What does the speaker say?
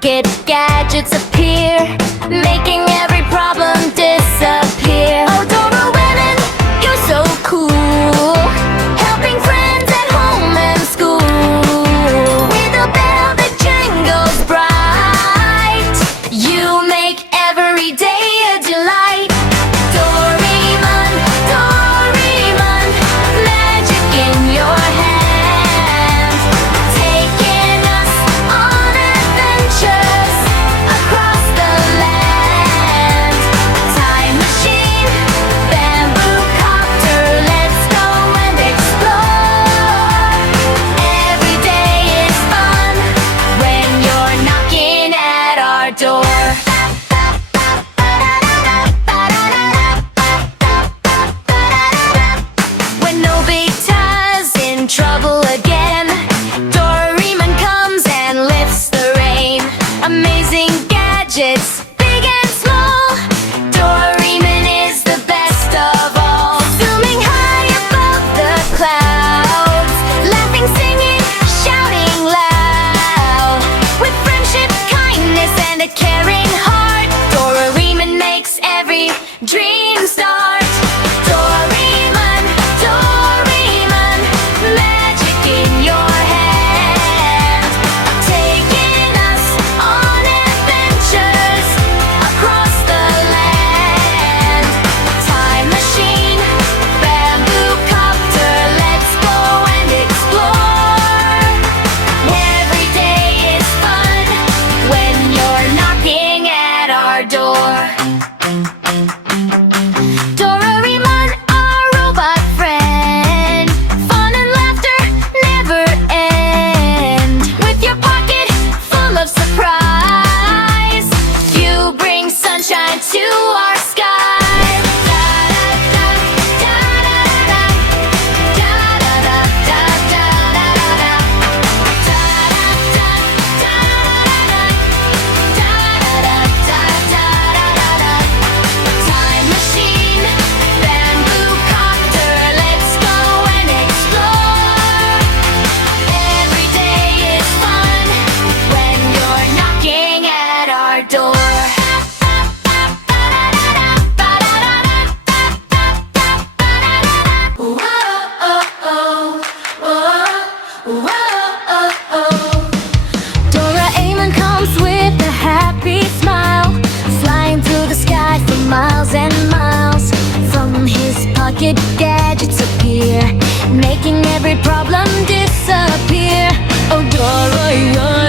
pocket gadgets appear, making every problem disappear. Oh, Doraemon, you're so cool, helping friends at home and school. With a bell that jingles bright, you make every day a delight. Doraemon, Doraemon, magic in your hands, taking us on adventures across the land. Time machine, bamboo copter, let's go and explore. Every day is fun when you're knocking at our door. When Nobita's in trouble again, Doraemon comes and lifts the rain. Amazing gadgets, big and small, Doraemon is the best of all. Zooming high above the clouds, laughing, singing, shouting loud. With friendship, kindness, and a caring heart, Doraemon makes every dream start. Doraemon, Doraemon, magic in your hand, taking us on adventures across the land. Time machine, bamboo copter, let's go and explore. Every day is fun when you're knocking at our door. Doraemon, our robot friend, fun and laughter never end. With your pocket full of surprise, you bring sunshine to our sky. Da-da-da, da-da-da, da-da-da-da-da-da-da. Da-da-da-da-da-da-da-da-da-da-da-da. Time machine, bamboo copter, let's go and explore. Every day is fun when you're knocking at our door. Doraemon comes with a happy smile, flying through the sky for miles and miles. From his pocket gadgets appear, making every problem disappear. Oh, Doraemon.